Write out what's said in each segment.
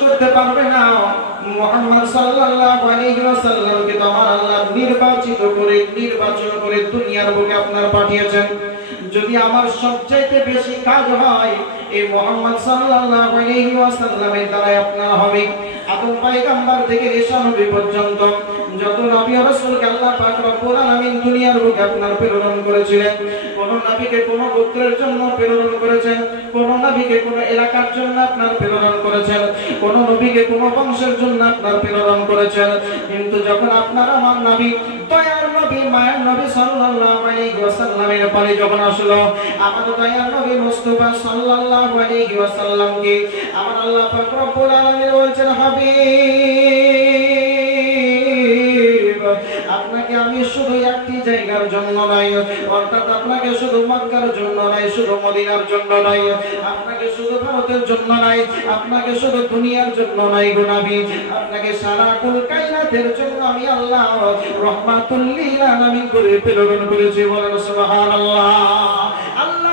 করতে পারবে না। মুহাম্মদ সাল্লাল্লাহু আলাইহি ওয়াসাল্লামকে তো আমার আল্লাহ নির্বাচন করে দুনিয়ার বুকে আপনার পাঠিয়েছেন। যদি আমার সবচাইতে বেশি কাজ হয় এই মুহাম্মদ সাল্লাল্লাহু আলাইহি ওয়াসাল্লামের দ্বারা আপনার হবে। আদম পয়গম্বর থেকে ঈসা নবী পর্যন্ত যত নবী ও রাসূলকে আল্লাহ পাক রব্বুল আলামিন দুনিয়ার বুকে আপনার প্রেরণ করেছিলেন, কোন নবীকে কোন গোত্রের জন্য প্রেরণ করেছেন, কোন নবীকে কোন এলাকার জন্য আপনার প্রেরণ করেছেন, কোন নবীকে কোন বংশের জন্য আপনার প্রেরণ করেছেন। কিন্তু যখন আপনার আমার নবী দয়ার নবী মায়ের নবী সাল্লাল্লাহু আলাইহি ওয়াসাল্লামের পালে যখন আসলো, আমার দয়ার নবী মুস্তাফা সাল্লাল্লাহু আলাইহি ওয়াসাল্লামকে আমার আল্লাহ পাক রব্বুল আলামিন বলছেন, হাবিব আপনাকে আমি শুধু একটি জায়গার জন্য নাই, অর্থাৎ আপনাকে শুধু মক্কার জন্য নাই, শুধু মদিনার জন্য নাই, আপনাকে শুধু ভারতের জন্য নাই, আপনাকে শুধু দুনিয়ার জন্য নাই গো নবী, আপনাকে সারা কুল কায়নাতের জন্য আমি আল্লাহ রাহমাতুল লিল আলামিন করে প্রেরণ করেছি। বলেন সুবহানাল্লাহ। আল্লাহ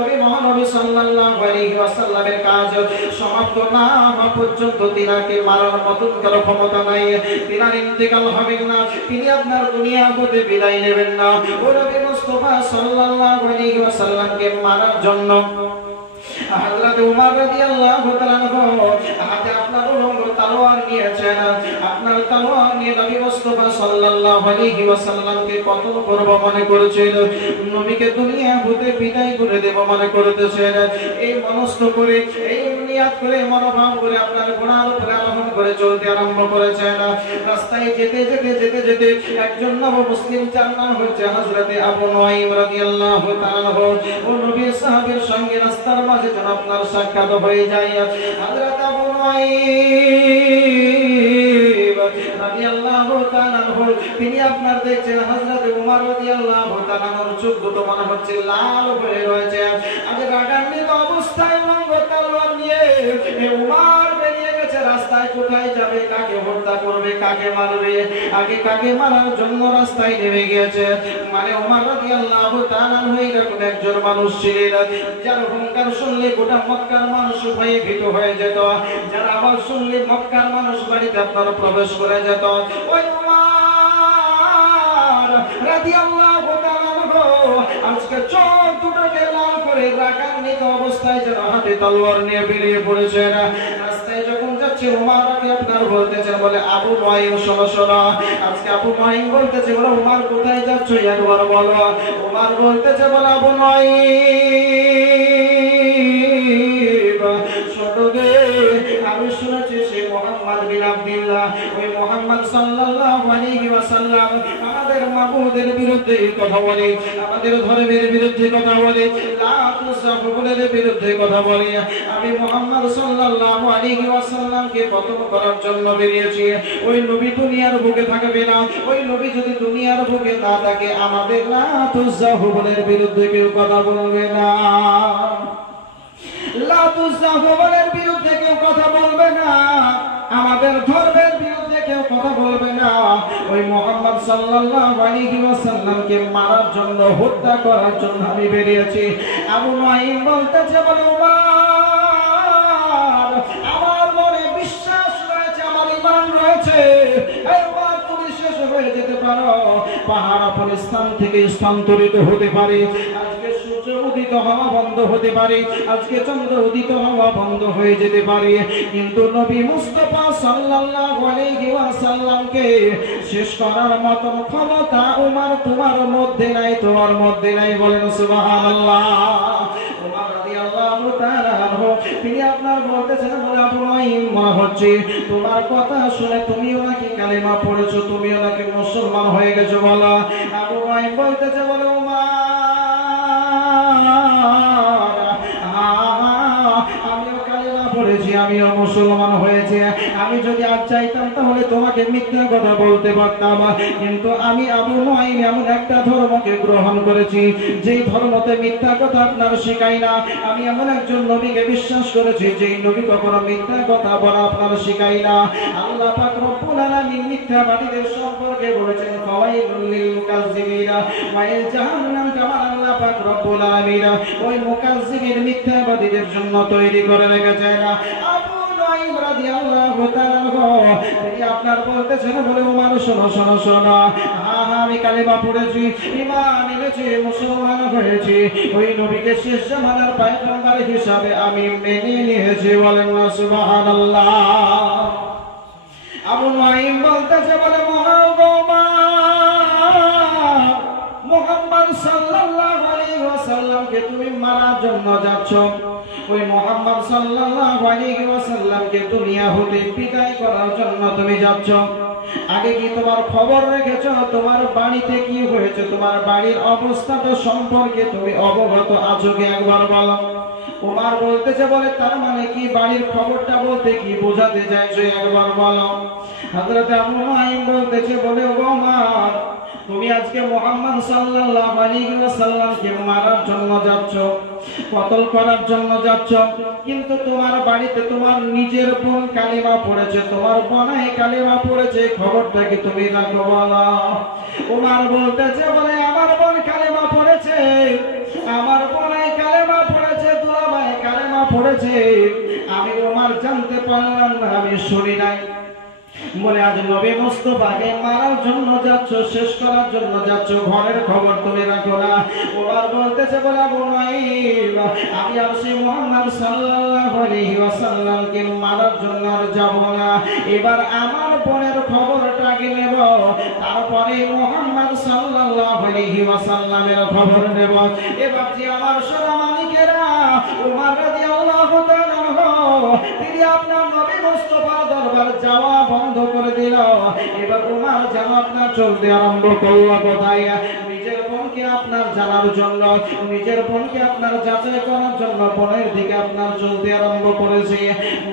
নবী মহানবী সাল্লাল্লাহু আলাইহি ওয়াসাল্লামের কাজ সমাপ্ত না হওয়া পর্যন্ত তিনাকে মারার মতন কারো ক্ষমতা নাই। তিনার ইন্তেকাল হবে না, তিনি আপনার দুনিয়া হতে বিদায় নেবেন না। ও নবী মুস্তাফা সাল্লাল্লাহু আলাইহি ওয়াসাল্লামকে মারার জন্য হযরত উমর রাদিয়াল্লাহু তাআলা হাতে আপনার উলঙ্গ তলোয়ার নিয়েছেন। আপনার তলোয়ার নিয়ে নবী মুস্তাফা সাল্লাল্লাহু আলাইহি ওয়াসাল্লামকে কতল করব মনে করেছিল, নবীকে দুনিয়া হতে বিদায় করে দেব মনে করতেছেন। এই মনস্থ করে, এই নিয়াত করে, মনোভাব করে আপনার গুনার উপরে আরোহণ করে চলতে আরম্ভ করেছেন। রাস্তায় যেতে যেতে যেতে যেতে একজন নব মুসলিম, যার নাম হচ্ছে হযরত আবু নুআইম রাদিয়াল্লাহু তাআলা ও নবীর সাহাবীর সঙ্গে রাস্তার মাঝে যেন আপনার সাক্ষাৎ হয়ে যায়। হযরত আবু নুআইম রাদিয়াল্লাহু তাআলা তিনি আপনার দেখছেন হযরত উমর রাদিয়াল্লাহু তাআলার চোখ দুটো মনে হচ্ছে লাল হয়ে রয়েছে। আগে রাগান্বিত অবস্থায় উলঙ্গ তলোয়ার নিয়ে উমর বেরিয়ে গেছে রাস্তায়। কোথায় যাবে, কাকে হত্যা করবে, কাকে মারবে, আগে কাকে মারার জন্য রাস্তায় নেমে গিয়েছে। মানে উমর রাদিয়াল্লাহু তাআলা এরকম একজন মানুষ ছিলেন যার হুঙ্কার শুনলে গোটা মক্কার মানুষ ভয়ে ভীত হয়ে যেত, যার আওয়াজ শুনলে মক্কার মানুষ বাড়িতে আপনার প্রবেশ করে যেত। ওই উমর রাদিয়াল্লাহু তাআলা আজকে চোখ দুটোকে লাল করে রাগান্বিত অবস্থায় যেন হাতে তলোয়ার নিয়ে বেরিয়ে পড়েছেন। রাস্তায় যখন যাচ্ছে উমরকে আপনার বলতেছেন, বলে আবু নুআইম শোনো শোনো। আজকে আবু নুআইম বলতেছে, বলে উমর কোথায় যাচ্ছ একবার বলো। উমর বলতেছে, বলে আবু নুআইম শোনো গে, আমি শুনেছি সে মুহাম্মদ বিন আব্দুল্লাহ, ওই মুহাম্মদ সাল্লাল্লাহু আলাইহি ওয়াসাল্লাম আমাদের মাবুদের বিরুদ্ধে কথা বলে, আমাদের ধর্মের বিরুদ্ধে কথা বলে, লা তুসাফুলের বিরুদ্ধে কথা বলে। আমি মুহাম্মদ সাল্লাল্লাহু আলাইহি ওয়াসাল্লামকে কতল করার জন্য বেরিয়েছি। ওই নবী দুনিয়ার বুকে থাকবে না, ওই নবী যদি দুনিয়ার বুকে না থাকে আমাদের লা তুসাফুলের বিরুদ্ধে কেউ কথা বলবে না, লা তুসাফুলের বিরুদ্ধে কেউ কথা বলবে না, আমাদের ধর্মের বিরুদ্ধে কেউ কথা বলবে না। ওই মুহাম্মদ সাল্লাল্লাহু আলাইহি ওয়াসাল্লামকে মারার জন্য, হত্যা করার জন্য আমি বেরিয়েছি। আবু নুআইম বলতেছে, বলে উমর আমার মনে বিশ্বাস রয়েছে, আমার ঈমান রয়েছে, এই উমর তুমি শেষ হয়ে যেতে পারো, পাহাড় আপন স্থান থেকে স্থানান্তরিত হতে পারে, আজকে সূর্য উদিত হওয়া বন্ধ হতে পারে, আজকে চন্দ্র উদিত হওয়া বন্ধ হয়ে যেতে পারে, কিন্তু নবী মুস্তাফা সাল্লাল্লাহু আলাইহি ওয়াসাল্লামকে শেষ করার মত ক্ষমতা উমর তোমার মধ্যে নাই, তোমার মধ্যে নাই। বলেন সুবহানাল্লাহ। উমর রাদিয়াল্লাহু তাআলা তিনি আপনার বলতেছেন, বলে আবু নুআইম মনে হচ্ছে তোমার কথা শুনে তুমিও নাকি কালেমা পড়েছো, তুমিও নাকি মুসলমান হয়ে গেছো বলা। আবু নুআইম বলতেছে, বলে উমর আমিও কালেমা পড়েছি, আমিও মুসলমান হয়েছে। আমি যদি আজ চাইতাম তাহলে তোমাকে মিথ্যা কথা বলতে পারতাম, কিন্তু আমি আবু নুআইম এমন একটা ধর্মকে গ্রহণ করেছি যেই ধর্মতে মিথ্যা কথা আপনার শেখায় না। আমি এমন একজন নবীকে বিশ্বাস করেছি যেই নবী কখনো মিথ্যা কথা বলা আপনার শেখায় না। আল্লাহ পাক রব্বুল আলামিন মিথ্যাবাদীদের সম্পর্কে বলেছেন, ফাওয়াইলুল লিল মুকাজ্জিবিনা ওয়া জাহান্নাম, কামা আল্লাহ পাক রব্বুল আলামিন ওই মুকাজ্জিবিন মিথ্যাবাদীদের জন্য তৈরি করে রেখেছেন। আবু মুআইব রাদিয়াল্লাহু তাআলা তিনি আপনার বলতেছেন বলে উমর শোনো শোনো শোনো হ্যাঁ হ্যাঁ আমি কালিমা পড়েছি ঈমান এনেছি মুসলমান হয়েছি ওই নবীকে শেষ জামানার পয়গম্বর হিসাবে আমি মেনে নিয়েছি বলেন না সুবহানাল্লাহ। আবু মুআইব বলতেছে বলে মুহাম্মদ সাল্লাল্লাহু আলাইহি ওয়াসাল্লামকে তুমি মারার জন্য যাচ্ছ, ওই মুহাম্মদ সাল্লাল্লাহু আলাইহি ওয়াসাল্লামকে দুনিয়া হতে বিদায় করার জন্য তুমি যাচ্ছ। আগে কি তোমার খবর রেখেছো তোমার বাড়িতে কি হয়েছে, তোমার বাড়ির অবস্থা তো সম্পর্কে তুমি অবগত আছো কি একবার বলো। ওমর বলতেছে বলে তার মানে কি বাড়ির খবরটা বলতে কি বোঝাতে চাইছো একবার বলো। হযরত আবু মুআইব বলতেছে বলে ওমর তুমি আজকে মুহাম্মদ সাল্লাল্লাহু আলাইহি ওয়াসাল্লামকে মারার জন্য যাচ্ছ, কতল করার জন্য যাচ্ছ, কিন্তু তোমার বাড়িতে তোমার নিজের বোন কালিমা পড়েছে, তোমার বোনাই কালিমা পড়েছে, খবরটা কি তুমি রাখো বলো। ওমর বলতেছে বলে আমার বোন কালিমা পড়েছে, আমার বোনাই কালিমা পড়েছে, দুলাভাই কালিমা পড়েছে, আমি ওমর জানতে পারলাম না, আমি শুনি নাই। বলে আজ নবী মুস্তাফাকে মারার জন্য যাচ্ছ, শেষ করার জন্য যাচ্ছ, ঘরের খবর তুমি রাখো না। ওমর বলতেছে বলে আবু মুআইব আমি আর সেই মুহাম্মদ সাল্লাল্লাহু আলাইহি ওয়াসাল্লামকে মারার জন্য আর যাব না, এবার আমার বোনের খবরটা আগে নেব, তারপরে মুহাম্মদ সাল্লাল্লাহু আলাইহি ওয়াসাল্লামের খবর নেব। এবার যে আমার সোনা মালিকেরা ওমর রাদিয়াল্লাহু তাআলা তিনি আপনার নবী মুস্তাফার দরবার যাওয়া বন্ধ করে দিল। এবার ওমর যেন আপনার চলতে আরম্ভ করলো কোথায়, নিজের বোনকে আপনার জানার জন্য, নিজের বোনকে আপনার যাচাই করার জন্য বোনের দিকে আপনার চলতে আরম্ভ করেছে।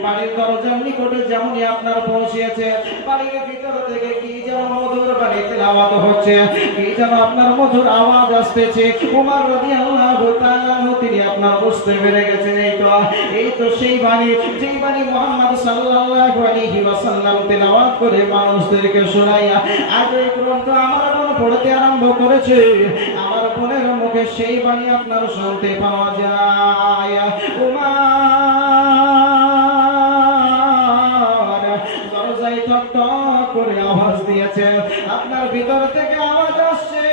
বাড়ির দরজার নিকটে যেমনই আপনার পৌঁছেছে, বাড়ির ভিতর থেকে কি যেন মধুর বাড়িতে আওয়াজ হচ্ছে, কি যেন আপনার মধুর আওয়াজ আসতেছে। ওমর রাদিয়াল্লাহু তাআলা তিনি আপনার বুঝতে পেরে গেছেন এই তো সেই বাণী, যেই বাণী মুহাম্মদ সাল্লাল্লাহু আলাইহি ওয়াসাল্লাম তেলাওয়াত করে মানুষদেরকে শোনাইয়া আজ এই গ্রন্থ আমার বোন পড়তে আরম্ভ করেছে। আমার বোনের মুখে সেই বাণী আপনার শুনতে পাওয়া যায়। ওমর দরজায় ঠক ঠক করে আওয়াজ দিয়েছে, আপনার ভিতর থেকে আওয়াজ আসছে,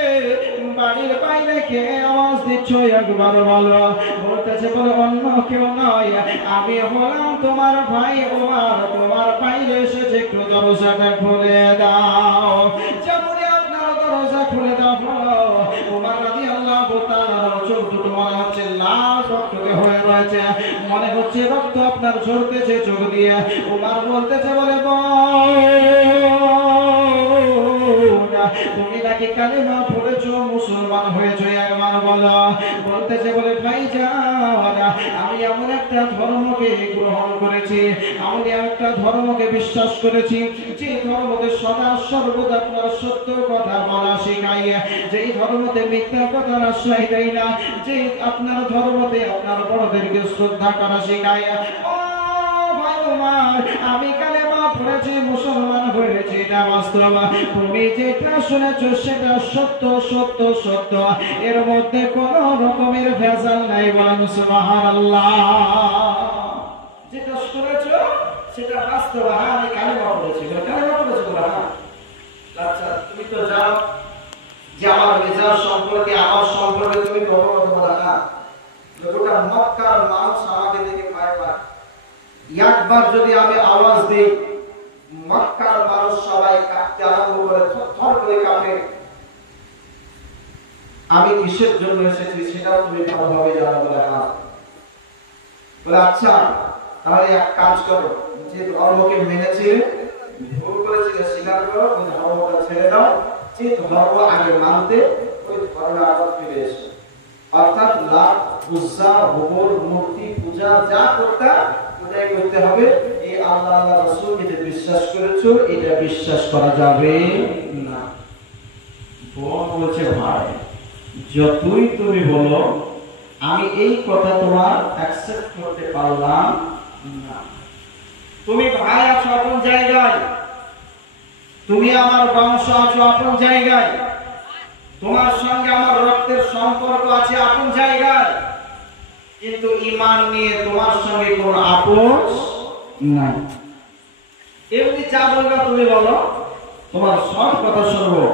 বাড়ির বাইরে কে আওয়াজ দিচ্ছ একবার বলো। বলতেছে বলে অন্য কেউ নয়, আমি হলাম তোমার ভাই ওমর, তোমার বাইরে এসেছে, একটু দরজাটা খুলে দাও। যেমন আপনার দরজা খুলে দাও বলো। ওমর রাদিয়াল্লাহু তাআলা চোখ দুটো মনে হচ্ছে লাল টকটকে হয়ে রয়েছে, মনে হচ্ছে রক্ত আপনার ঝরতেছে চোখ দিয়ে। ওমর বলতেছে বলে তুমি নাকি কালিমা পড়েছো, মুসলমান হয়েছো একবার বলো। বলতেছে বলে ভাইজান আমি এমন একটা ধর্মকে গ্রহণ করেছি, আমি একটা ধর্মকে বিশ্বাস করেছি, যে ধর্মতে সদা সর্বদা আপনার সত্য কথা বলা শেখাই, যেই ধর্মতে মিথ্যা কথার আশ্রয় দেয় না, যে আপনার ধর্মতে আপনার বড়দেরকে শ্রদ্ধা করা শেখায়। আমি কালেমা পড়েছি, মুসলমান হয়েছি, এটা বাস্তব। তুমি যেটা শুনেছো সেটা সত্য সত্য সত্য, এর মধ্যে কোন রকমের ভেজাল নাই, বলেন সুবহানাল্লাহ। যেটা শুনেছো সেটা বাস্তব। আমি কালেমা পড়েছি, কালেমা পড়েছো না? আচ্ছা তুমি তো জানো যে আমার মেজাজ সম্পর্কে, আমার সম্পর্কে তুমি কখনো বলা না। গোটা মক্কার মানুষ আমাকে দেখে ভয় পায়। একবার যদি আমি আওয়াজ দিই, মক্কার মানুষ সবাই কাঁপতে আরম্ভ করে, থরথর করে কাঁপে। আমি কিসের জন্য এসেছি সেটাও তুমি ভালোভাবে জানো বলে। বলে আচ্ছা তাহলে এক কাজ করো, যে ধর্মকে মেনেছিলে, ভুল করেছিলে স্বীকার করো, ওই ধর্মটা ছেড়ে দাও, যে ধর্ম আগে মানতে ওই ধর্মে আবার ফিরে এসো। অর্থাৎ লাত উজ্জা হুবল মূর্তি পূজা যা করতে ওটাই করতে হবে। এই আল্লাহ আল্লাহ রাসূল যেটা বিশ্বাস করেছো এটা বিশ্বাস করা যাবে না। বোন বলছে ভাই যতই তুমি বলো আমি এই কথা তোমার অ্যাকসেপ্ট করতে পারলাম না। তুমি ভাই আছো আপন জায়গায়, তুমি আমার বংশ আছো আপন জায়গায়, তোমার সঙ্গে আমার রক্তের সম্পর্ক আছে আপন জায়গায়, কিন্তু ঈমান নিয়ে তোমার সঙ্গে কোনো আপোষ নাই। এমনি যা বলবা তুমি বলো, তোমার সব কথা শুনবো,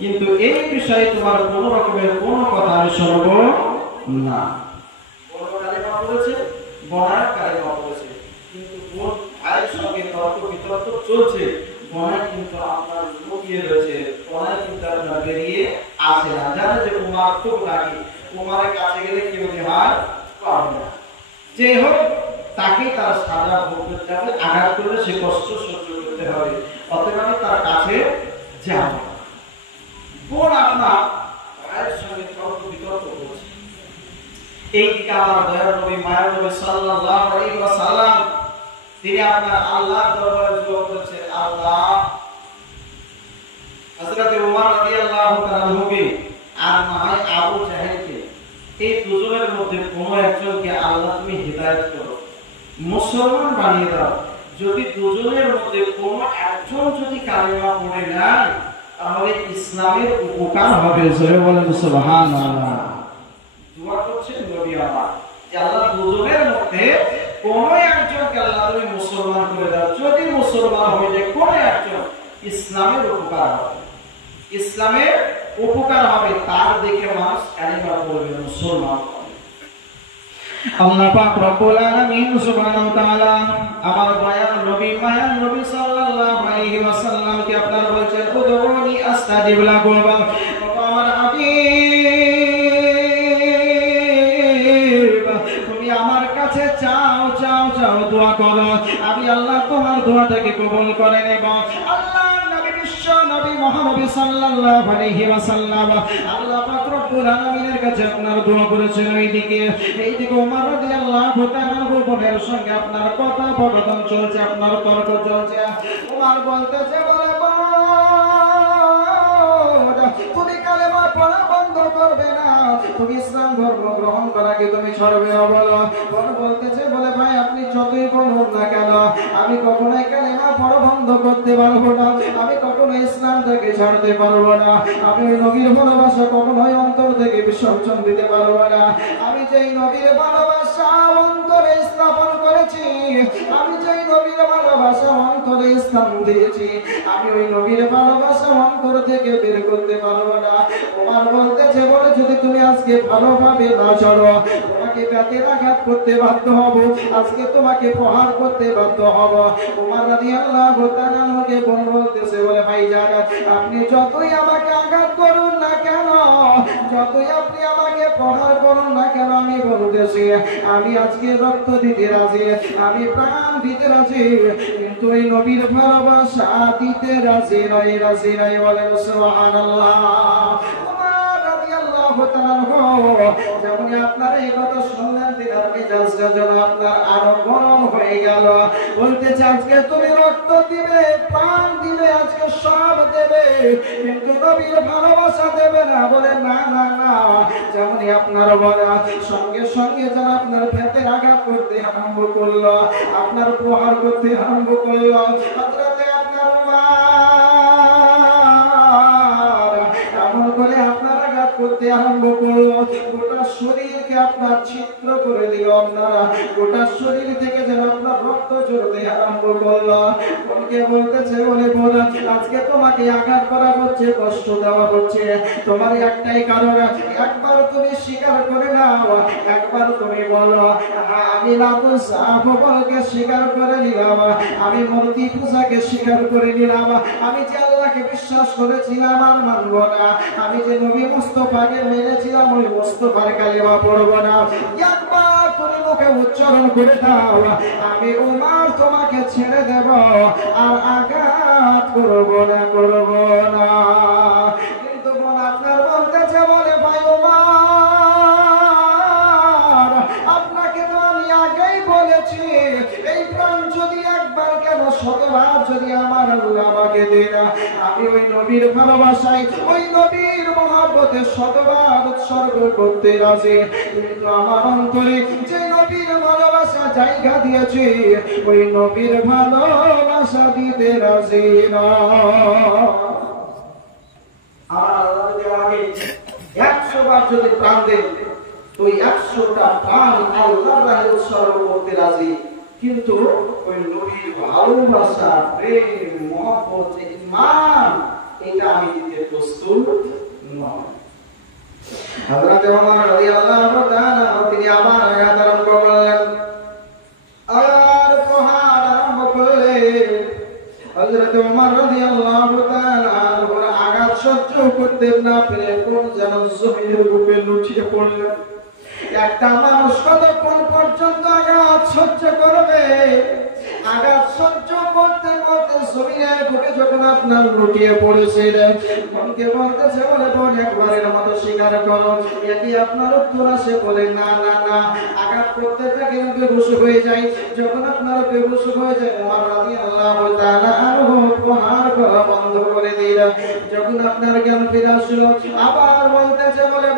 কিন্তু এই বিষয়ে তোমার কোন রকমের কোন কথা আমি শুনবো না। কোন কালেমা পড়েছে, বনার কালেমা পড়েছে, কিন্তু কোন ভাইয়ের সঙ্গে তর্ক বিতর্ক চলছে, বনার কিন্তু আপনার লুকিয়ে রয়েছে, বনার কিন্তু আপনার বেরিয়ে আসে না। জানে যে উমার খুব রাগী, উমারের কাছে গেলে কেউ জিহাদ করবে না। যে হোক তাকে তার সাজা ভোগ করতে হবে, আঘাত করলে সে কষ্ট সহ্য করতে হবে, অতএব আমি তার কাছে যাব। বোন আপনার ভাইয়ের সঙ্গে তর্ক বিতর্ক করছে, এইদিকে আমার দয়ার নবী মায়ার নবী সাল্লাল্লাহু আলাইহি ওয়াসাল্লাম তিনি আপনার আল্লাহর দরবারে দোয়া করছেন, আল্লাহ হযরত ওমর রাদিয়াল্লাহু তাআলা আনহুকে আর মায় আবু জাহেলকে, এই দুজনের মধ্যে কোন একজনকে আল্লাহ তুমি হিদায়াত করো, মুসলমান বানিয়ে দাও। যদি দুজনের মধ্যে কোন একজন যদি কালেমা পড়ে নেয় তাহলে ইসলামের উপকার হবে। জোরে বলেন সুবহানাল্লাহ। দোয়া করছেন নবী আমার যে আল্লাহ দুজনের মধ্যে কোন একজনকে আল্লাহ তুমি মুসলমান করে দাও। যদি মুসলমান হয়ে যায় কোন একজন, ইসলামের উপকার হবে, ইসলামের উপকার হবে, তার দেখে মানুষ কালেমা পড়বে, মুসলমান হবে। আল্লাহ পাক রব্বুল আলামিন সুবহানাহু ওয়া তাআলা আমার দয়ার নবী মায়ার নবী সাল্লাল্লাহু আলাইহি ওয়াসাল্লাম কে আপনারা বলছেন, উদউনি আস্তাজিব লাকুম। আমার হাবিব তুমি আমার কাছে চাও চাও চাও, দোয়া করো, আমি আল্লাহ তোমার দোয়াটাকে কবুল করে নেব। আল্লাহ নবী মহানবী সাল্লাল্লাহু আলাইহি ওয়াসাল্লাম আল্লাহ পাক রব্বুল আলামিনের কাছে আপনার দোয়া করেছেন। এইদিকে ওমর রাদিয়াল্লাহু তাআলা বোনের সঙ্গে আপনার কথোপকথন চলছে, আপনার তর্ক চলছে। ওমর বলতেছে, বলে তুমি কালেমা পড়া বন্ধ করবে না, তুমি ইসলাম ধর্ম গ্রহণ করাকে তুমি ছাড়বে না বলো। বলতেছে, বলে ভাই আপনি যতই বলুন না কেন আমি কখনোই কালেমা পড়া বন্ধ করতে পারবো না, আমি কখনোই ইসলাম থেকে ছাড়তে পারবো না, আমি ওই নবীর ভালোবাসা কখনোই অন্তর থেকে বিসর্জন দিতে পারবো না। আমি যেই নবীর ভালোবাসা অন্তরে স্থাপন করেছি, আমি যেই নবীর ভালোবাসা অন্তরে স্থান দিয়েছি, আমি ওই নবীর ভালোবাসা অন্তর থেকে বের করতে পারবো না। ওমর বলতেছে, বলে যদি তুমি আজকে ভালোভাবে না চলো, তোমাকে পেটে আঘাত করতে বাধ্য হব, আজকে তোমাকে প্রহার করতে বাধ্য হব। ওমর রাদিয়াল্লাহু তাআলা আমাকে বলতেছে, বলে ভাইজান আপনি যতই আমাকে আঘাত করুন না কেন, যতই আপনি আমাকে প্রহার করুন না কেন, আমি বলতেছি আমি আজকে রক্ত দিতে রাজি, আমি প্রাণ দিতে রাজি, কিন্তু এই নবীর ভালোবাসা দিতে রাজি নই, রাজি নই। বলেন সুবহানাল্লাহ। যেমন আপনার এই কথা শুনলেন, দিনের মেজাজটা যেন আপনার আরো গরম হয়ে গেল। বলতেছে আজকে তুমি রক্ত দিবে, প্রাণ দিবে, আজকে সব দেবে, কিন্তু নবীর ভালোবাসা দেবে না। বলে না না না, যেমনই আপনার বলা সঙ্গে সঙ্গে যেন আপনার পেটে আঘাত করতে আরম্ভ করলো, আপনার প্রহার করতে আরম্ভ করলো। আপনার এমন করে আপনার আঘাত করতে আরম্ভ করলো, গোটা শরীরকে আপনার ছিদ্র করে দিল, আপনারা গোটা শরীর থেকে যেন আপনার রক্ত ঝরতে আরম্ভ করলো। কোনকে বলতেছে, বলে বলা আজকে তোমাকে আঘাত করা হচ্ছে, কষ্ট দেওয়া হচ্ছে, তোমার একটাই কারণ, একবার তুমি স্বীকার করে নাও, একবার তুমি বলো আমি লাতুসাফকে স্বীকার করে নিলাম, আমি মূর্তি পূজাকে স্বীকার করে নিলাম, আমি যে আল্লাহকে বিশ্বাস করেছিলাম আর মানব না, আমি যে নবী মুস্তাফাকে মেনেছিলাম ওই মুস্তাফার কালেমা পড়ব না। একবার তুমি মুখে উচ্চারণ করে দাও, আমি ওমর তোমাকে ছেড়ে দেব আর আঘাত করব না, করব না। কিন্তু আপনার বলতেছে, বলে ভাই ওমর আপনাকে তো আমি আগেই বলেছি, এই প্রাণ যদি একবার কেন শতবার যদি আমার আল্লাহ আমাকে দেয় না, আমি ওই নবীর ভালোবাসায়, ওই নবীর মহব্বতে শতবার উৎসর্গ করতে রাজি, কিন্তু আমার অন্তরে যে নবীর ভালোবাসা জায়গা দিয়েছে, ওই নবীর ভালোবাসা দিতে রাজি না। আমার আল্লাহ যদি আমাকে 100 বার যদি প্রাণ দেন, ওই 100টা প্রাণ আল্লাহর রাহে উৎসর্গ করতে রাজি, কিন্তু ওই নবীর ভালোবাসা, প্রেম, মহব্বত, ঈমান এটা আমি দিতে প্রস্তুত নয়। হযরত ওমর রাদিয়াল্লাহু তাআলা তিনি আবার আয়াত আরম্ভ করলেন, আর প্রহার আরম্ভ করলেন। হযরত ওমর রাদিয়াল্লাহু তাআলা আঘাত সহ্য করতে না পেরে কোন যেন জমিনের বুকে লুটিয়ে পড়লেন। একটা মানুষ কতক্ষণ পর্যন্ত আঘাত সহ্য করবে? আঘাত সহ্য করতে করতে জমিনের বুকে যখন আপনার লুটিয়ে পড়েছিলেন, মনকে বলতেছে বলে বোন একবারের মতো স্বীকার করো। এটি আপনার উত্তর আসে বলে না না না, আঘাত করতে থাকেন বেহুশ হয়ে যায়। যখন আপনার বেহুশ হয়ে যায়, ওমর রাদিয়াল্লাহু তাআলা আনহু প্রহার করা বন্ধ করে দিলেন। যখন আপনার জ্ঞান ফিরে আসলো, আবার বলতেছে বলে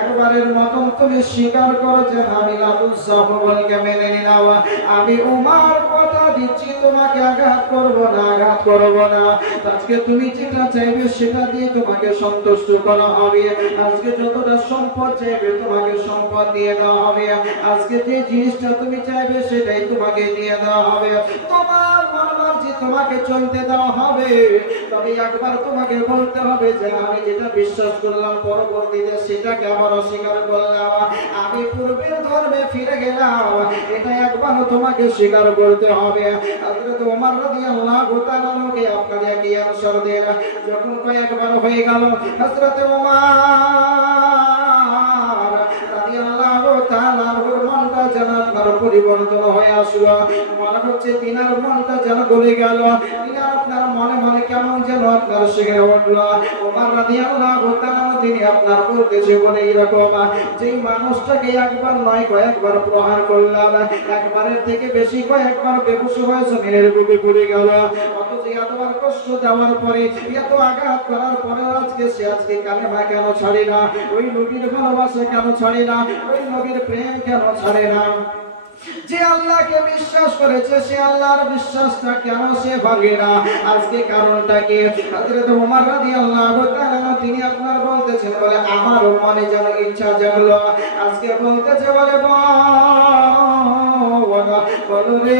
একবারের মতন তুমি স্বীকার করো যে আমি লাবুল সাহবলকে মেনে নিলাম, আমি উমার কথা দিচ্ছি তোমাকে আঘাত করব না, আঘাত করব না। আজকে তুমি যেটা চাইবে সেটা দিয়ে তোমাকে সন্তুষ্ট করা হবে। আজকে যতটা সম্পদ চাইবে তোমাকে সম্পদ দিয়ে দেওয়া হবে। আজকে যে জিনিসটা তুমি চাইবে সেটাই তোমাকে দিয়ে দেওয়া হবে। তোমার মর্জি তোমাকে চলতে দেওয়া হবে। তবে একবার তোমাকে বলতে হবে যে আমি যেটা বিশ্বাস করলাম পরবর্তীতে সেটাকে আবার অস্বীকার করলাম, আমি পূর্বের ধর্মে ফিরে গেলাম, এটা একবার তোমাকে স্বীকার করতে হবে। হযরত ওমর রাদিয়াল্লাহু তাআলা কে আপনারা কি অনুসরণ দেন? যখন কয়েকবার হয়ে গেল, হযরত ওমর রাদিয়াল্লাহু তাআলা মনটা যেন আপনার পরিবর্তন হয়ে আসলো। মনে হচ্ছে তিনার মনটা যেন গলে গেল। তিনার আপনার মনে মনে কেমন যেন আপনার শিখে উঠলো। ওমর রাদিয়াল্লাহু তাআলা তিনি আপনার বলতেছে বলে এরকম যে মানুষটাকে একবার নয় কয়েকবার প্রহার করলাম, একবারের থেকে বেশি কয়েকবার বেহুশ হয়ে জমিনের বুকে পড়ে গেল। অথচ এতবার কষ্ট দেওয়ার পরে, এত আঘাত করার পরে আজকে কালেমা কেন ছাড়ে না? ওই নবীর ভালোবাসা কেন ছাড়ে না? ওই নবীর প্রেম কেন ছাড়ে না? যে আল্লাহকে বিশ্বাস করেছে সে আল্লাহর বিশ্বাসটা কেন সে ভাঙে না? আজকে কারণটা কি? হযরত ওমর রাদিয়াল্লাহু তাআলা তিনি আপনার বলতেছেন বলে আমার মনে যেন ইচ্ছা জাগলো। আজকে বলতেছে বলে বলো রে,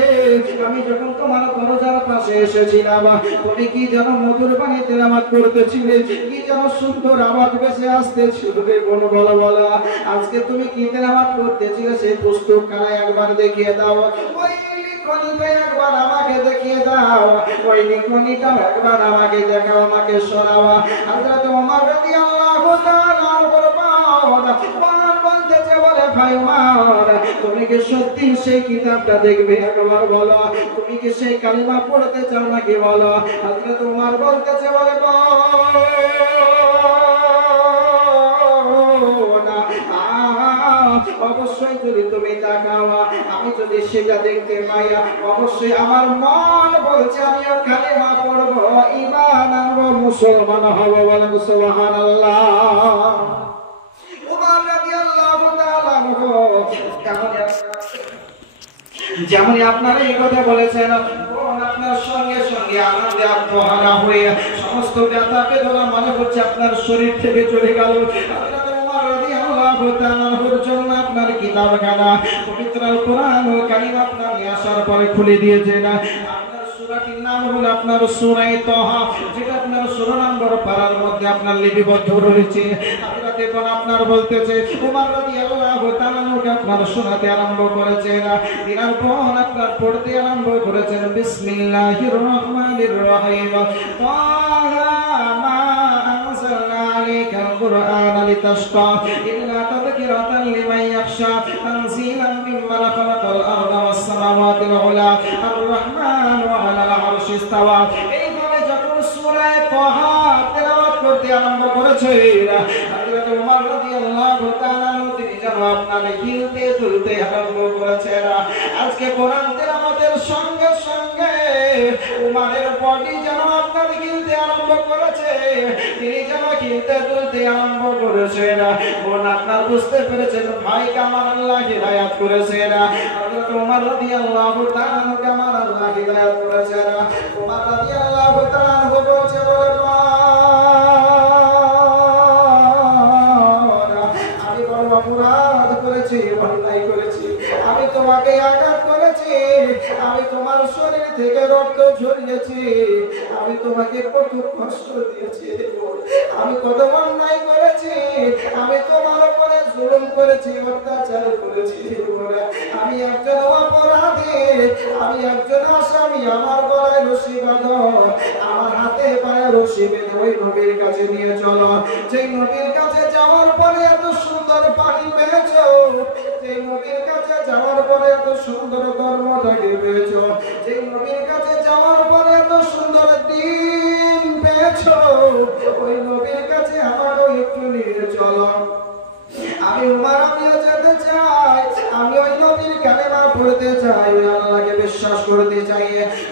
আমি যখন তোমার দরজার পাশে এসেছিলাম তুমি কি যেন মধুর পানি তেলাওয়াত করতেছিলে, কি যেন সুন্দর আওয়াজ ভেসে আসতেছিল রে বলো বলো বলো। আজকে তুমি কি তেলাওয়াত করতেছিলে সেই পুস্তকখানা একবার দেখিয়ে দাও, ওই লিখনিটা একবার আমাকে দেখিয়ে দাও, ওই লিখনিটা একবার আমাকে দেখাও, আমাকে শোনাও। হযরত ওমর রাদিয়াল্লাহু তাআলা বলতেছে বলে ভাই ওমর, তুমি কি সত্যি সেই কিতাবটা দেখবে একবার বলো, তুমি কি সেই কালিমা পড়তে চাও নাকি বলো? হযরত ওমর বলতেছে বলে অবশ্যই যদি তুমি তাকাও, আমি যদি সেটা দেখতে পাই, অবশ্যই আমার মন বলছে আমিও কালিমা পড়বো, ঈমান আনবো, মুসলমান হব। বলেন সুবহানাল্লাহ। ওমর রাদিয়াল্লাহু তাআলা যেমন আপনারা এই কথা বলেছেন, আপনার সঙ্গে সঙ্গে আনন্দে আত্মহারা হয়ে সমস্ত ব্যথা বেদনা মনে হচ্ছে আপনার শরীর থেকে চলে গেল। জন্য আপনার কিতাবখানা পবিত্র কোরআন ও কালিমা আপনার নিয়ে আসার পরে খুলে দিয়েছেন। আপনার সূরাটির নাম হলো আপনার সূরা তাহা, যেটা আপনার 16 নম্বর পারার মধ্যে আপনার লিপিবদ্ধ রয়েছে। আপনারা দেখুন আপনার বলতেছে ওমর রাদিয়াল্লাহু তাআলা আপনার শোনাতে আরম্ভ করেছেন, দিনার পর আপনার পড়তে আরম্ভ করেছেন বিসমিল্লাহির রহমানির রহিম। তাহা মা আনজালনা আলাইকাল কুরআনা লিতাশকা ইল্লা তাযকিরাতান লিমান ইয়াখশা তানজিলাম মিম্মান খালাকাল আরদা ওয়াস সামাওয়াতিল উলা আর-রাহমানু আলাল আরশি ইসতাওয়া। এইভাবে যখন সূরা তাহা তেলাওয়াত করতে আরম্ভ করেছেন, হযরত ওমর রাদিয়াল্লাহু তাআলা তিনি যেন আপনার হিলতে দুলতে আরম্ভ করেছেন। আজকে কোরআন তেলাওয়াতের সঙ্গে সঙ্গে ওমরের বডি যেন আপনার হিলতে আরম্ভ করেছে, তিনি যেন হিলতে দুলতে আরম্ভ করেছেন। বোন আপনার বুঝতে পেরেছেন ভাই কামার আল্লাহ হিদায়াত করেছেন। হযরত ওমর রাদিয়াল্লাহু তাআলা কামার আল্লাহ হিদায়াত করেছেন। ওমর রাদিয়াল্লাহু তাআলা বলছে আমি বড় অপরাধ করেছি, আঘাত করেছি, আমি তোমার শরীর থেকে রক্ত ঝরিয়েছি, আমি তোমাকে কত কষ্ট দিয়েছি, আমি কত অন্যায় করেছি, আমি তোমার উপরে জুলুম করেছি, অত্যাচার করেছি, আমি একজন অপরাধী, আমি একজন আসামি, আমার গলায় রশি বাঁধো, আমার হাতে পায়ে রশি বেঁধে ওই নবীর কাছে নিয়ে চলো, যেই নবীর কাছে যাওয়ার পরে এত সুন্দর পানি পেয়েছো, যেই নবীর কাছে যাওয়ার পরে এত সুন্দর ধর্মটাকে পেয়েছো, যেই নবীর কাছে যাওয়ার পরে এত সুন্দর দিন পেয়েছো, ওই নবীর কাছে আমাকেও একটু নিয়ে চলো। আমি উমর, আমিও যেতে চাই, আমি ওই নবীর কালেমা পড়তে চাই, ওই আল্লাহকে বিশ্বাস করতে চাই।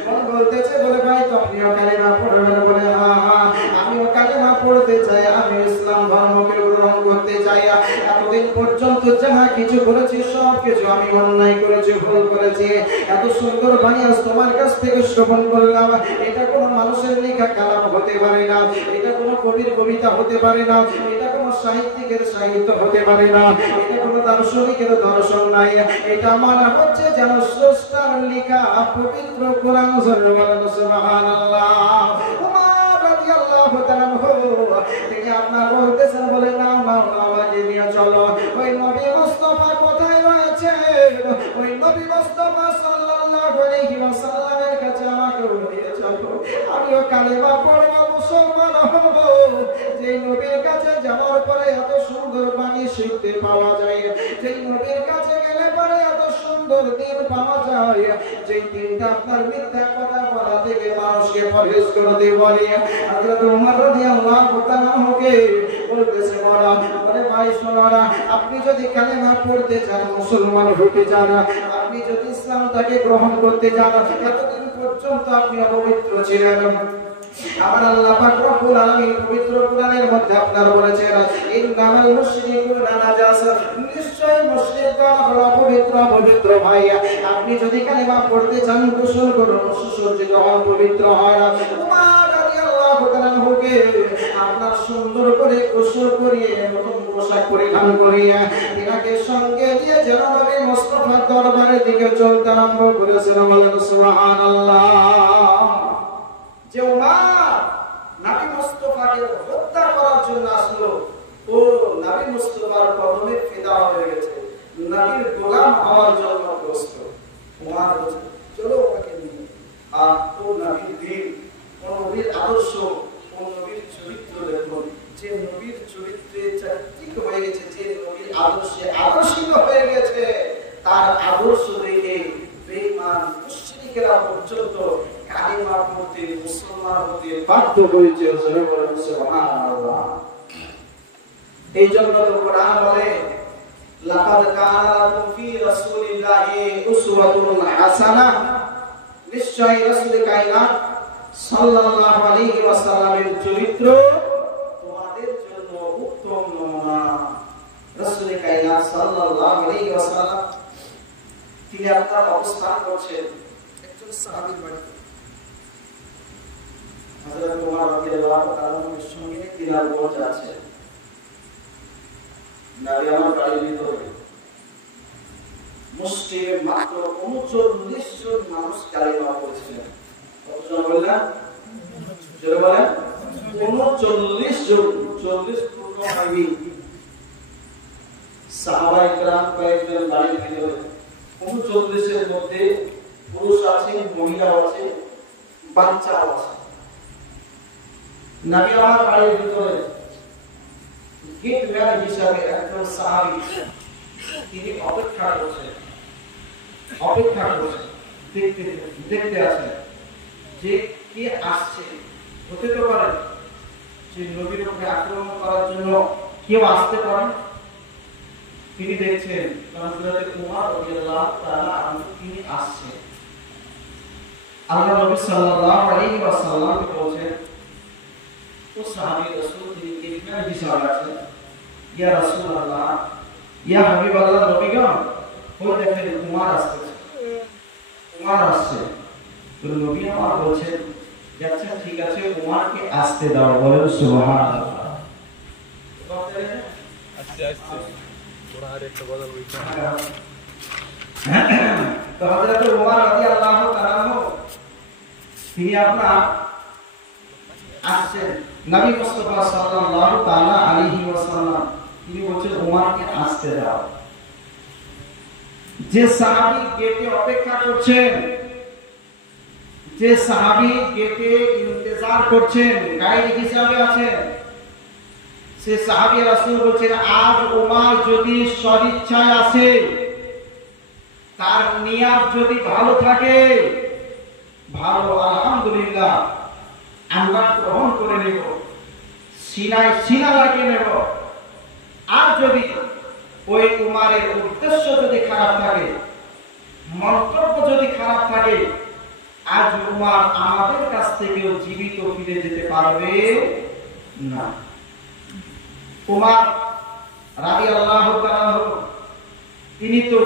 মন বলতেছে বলে ভাই তো আপনিও কালেমা পড়বেন? বলে হ্যাঁ, আমিও কালেমা পড়তে চাই, আমি ইসলাম ধর্মকে গ্রহণ করতে চাই। এতদিন পর্যন্ত যাহা কিছু করেছি সব কিছু আমি অন্যায় করেছি, ভুল করেছি, এত সুন্দর বাণী আজ তোমার কাছ থেকে শ্রবণ করলাম, এটা কোনো মানুষের লেখা কালাম হতে পারে না, এটা কোনো কবির কবিতা হতে পারে না, এটা কোনো সাহিত্যিকের সাহিত্য হতে পারে না, এটা কোনো দার্শনিকের দর্শন নাই, এটা মানে হচ্ছে যেন স্রষ্টার লেখা পবিত্র কোরআন। সুবহানাল্লাহ। উমর রাদিয়াল্লাহু তাআলা তিনি আপনার বলতেছেন বলে নাও নাও আমাকে নিয়ে চলো, ওই নবী মুস্তাফা কোথায় রয়েছে, ওই নবী মুস্তাফা সাল্লাল্লাহু আলাইহি ওয়াসাল্লামের কাছে আমাকে নিয়ে চলো, আমিও কালেমা পড়ব, মুসলমান হব। যেই নবীর কাছে যাওয়ার পরে এত সুন্দর বাণী শিখতে পাওয়া যায়, যেই নবীর কাছে গেলে পরে এত সুন্দর দিন পাওয়া যায়, যেই দিনটা আপনার মিথ্যা কথা বলা থেকে মানুষকে পরহেজ করতে বলে। হযরত ওমর রাদিয়াল্লাহু তাআলা বলতেছে বলা বলে ভাই শোনারা, আপনি যদি কালেমা পড়তে চান, মুসলমান হতে চান, আপনি যদি ইসলামটাকে গ্রহণ করতে চান, এতদিন পর্যন্ত আপনি অপবিত্র ছিলেন, আমার আল্লাহ পাক রব্বুল আলামিন পবিত্র কোরআনের মধ্যে আপনার বলেছেন ইন্নামাল মুশরিকুনা নাজাস, নিশ্চয় মুশরিকগণ হলো অপবিত্র, পবিত্র ভাই। আপনি যদি কালেমা পড়তে চান, গোসল করুন, সুসজ্জিত হন, পবিত্র হন। উমর রাদিয়াল্লাহু তাআলা আপনার সুন্দর করে গোসল করিয়ে নতুন পোশাক পরিধান করিয়ে তিনাকে সঙ্গে দিয়ে যেন নবী মুস্তাফার দরবারের দিকে চলতে আরম্ভ করেছেন। বলেন সুবহানাল্লাহ। যে উমর নবী মুস্তাফাকে হত্যা করার জন্য আসলো, ও নবী মুস্তাফার কদমে ফিদা হয়ে গেছে, নবীর গোলাম হওয়ার জন্য প্রস্তুত। উমর বলছে চলো ওকে নিয়ে, আর ও নবীর দিন, ও নবীর আদর্শ, ও নবীর চরিত্র দেখুন, যে নবীর চরিত্রে চারিত্রিক হয়ে গেছে, যে নবীর আদর্শে আদর্শিত হয়ে গেছে, তার আদর্শ দেখে বেঈমান মুশরিকেরা পর্যন্ত কালিমা পড়তে, মুসলমান হতে বাধ্য হয়েছে। সুবহানাল্লাহ। এই জন্য তো কোরআন বলে লাকাদ কানা লাকুম ফি রাসূলিল্লাহি উসওয়াতুন হাসানাহ, নিশ্চয় রাসূল কায়নাত সাল্লাল্লাহু আলাইহি ওয়াসাল্লামের চরিত্র তোমাদের জন্য উত্তম নমুনা। রাসূল কায়নাত সাল্লাল্লাহু আলাইহি ওয়াসাল্লাম তিনি আপনার অবস্থান করছেন একজন সাহাবীর বাড়িতে। হযরত ওমর রাদিয়াল্লাহু তাআলার সঙ্গে তিনার বোঝ আছে, নবী আমার বাড়ির ভিতরে মুসলিমে মাত্র 39 জন মানুষ কালিমা পড়েছিলেন। কতজন বললেন? জোরে বলেন। 39 জন, 40 পূর্ণ হয়নি। সাহাবায়ে কেরাম কয়েকজন বাড়ির ভিতরে, 39 এর মধ্যে পুরুষ আছে, মহিলা আছে, বাচ্চা আছে। নবী আমার বাড়ির ভিতরে গেট ম্যান হিসাবে একজন সাহাবী তিনি অপেক্ষা করছেন, দেখতে আছেন যে কে আসছে। হতে তো পারে যে নবীর উপরে আক্রমণ করার জন্য কেউ আসতে পারে। তিনি দেখছেন হযরত ওমর রাদিয়াল্লাহু তাআলা আনহু তিনি আসছেন। আল্লাহ নবী সাল্লাল্লাহু আলাইহি ওয়াসাল্লাম বলেন তো সাহাবী রাসূল তিনি কেমন হিসাবে আছেন, ইয়া রাসূলুল্লাহ, ইয়া হাবিবাল্লাহ, নবীগণ ওই দেখেন ওমর আসছে। তো নবী আমার বলেন আচ্ছা ঠিক আছে, ওমরকে আসতে দাও। বলেন সুবহানাল্লাহ। আস্তে আস্তে थोड़ा আর একটা বদল হইছে। তো তিনি আপনার আসছেন, নবী মুস্তাফা সাল্লাল্লাহু তাআলা আলাইহি ওয়াসাল্লাম তিনি বলছেন ওমরকে আসতে দাও। যে সাহাবী গেটে অপেক্ষা করছেন, যে সাহাবী গেটে ইন্তজার করছেন, গাইড হিসাবে আছেন, সে সাহাবী রাসূল বলছেন আজ ওমর যদি সদিচ্ছায় আসে, তার নিয়ত যদি ভালো থাকে, ভালো, আলহামদুলিল্লাহ আমরা গ্রহণ করে নেব, সিনায় সিনা লাগিয়ে নেব। আর যদি ওই উমারের উদ্দেশ্য যদি খারাপ থাকে, মন্তব্য যদি খারাপ থাকে, আজ উমার আমাদের কাছ থেকেও জীবিত ফিরে যেতে পারবে না। উমার রাদিয়াল্লাহু তাআলা তিনি তো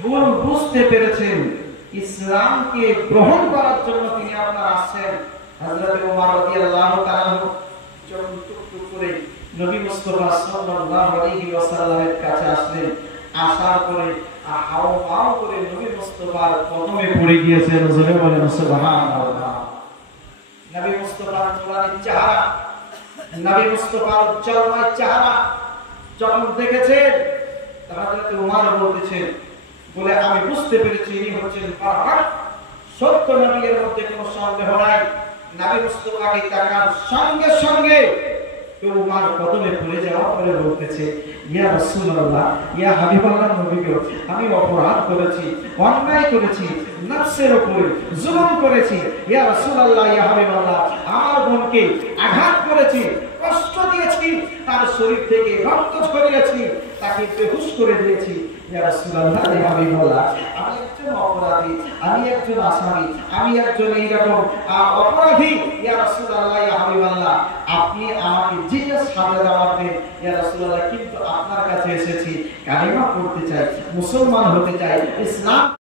ভুল বুঝতে পেরেছেন, ইসলামকে গ্রহণ করার জন্য তিনি আপনার আসছেন। হযরত ওমর রাদিয়াল্লাহু তাআলা যখন টুকটুক করে নবী মুস্তাফা সাল্লাল্লাহু আলাইহি ওয়াসাল্লামের কাছে আসলেন, আসার পরে হাওমাও করে নবী মুস্তাফার কদমে পড়ে গিয়েছেন। জোরে বলেন সুবহানাল্লাহ। নবী মুস্তাফার নুরানি চেহারা, নবী মুস্তাফার উজ্জ্বলময় চেহারা যখন দেখেছেন, হযরত ওমর বলতেছেন, বলে আমি বুঝতে পেরেছি ইনি হচ্ছেন পাক সত্য নবী, এর মধ্যে কোনো সন্দেহ নাই। নবী মুস্তাফাকে তাকার সঙ্গে সঙ্গে ওমর কদমে পড়ে যাওয়ার পরে বলতেছে, ইয়া রাসূলুল্লাহ, ইয়া হাবিবাল্লাহ নবী গো, আমি অপরাধ করেছি, অন্যায় করেছি, নফসের উপরে জুলুম করেছি। ইয়া রাসূলুল্লাহ, ইয়া হাবিবাল্লাহ, আমার বোনকে আঘাত করেছি, কষ্ট দিয়েছি, তার শরীর থেকে রক্ত ঝরিয়েছি, তাকে বেহুশ করে দিয়েছি। ইয়া রাসূলুল্লাহ, ইয়া হাবিবাল্লাহ, আমি একজন অপরাধী, আমি একজন আসামি, আমি একজন এইরকম অপরাধী। ইয়া রাসূলুল্লাহ, ইয়া হাবিবাল্লাহ, আপনি আমাকে যে সাজা দেওয়াবেন ইয়া রাসূলুল্লাহ, কিন্তু আপনার কাছে এসেছি, কালিমা পড়তে চাই, মুসলমান হতে চাই, ইসলাম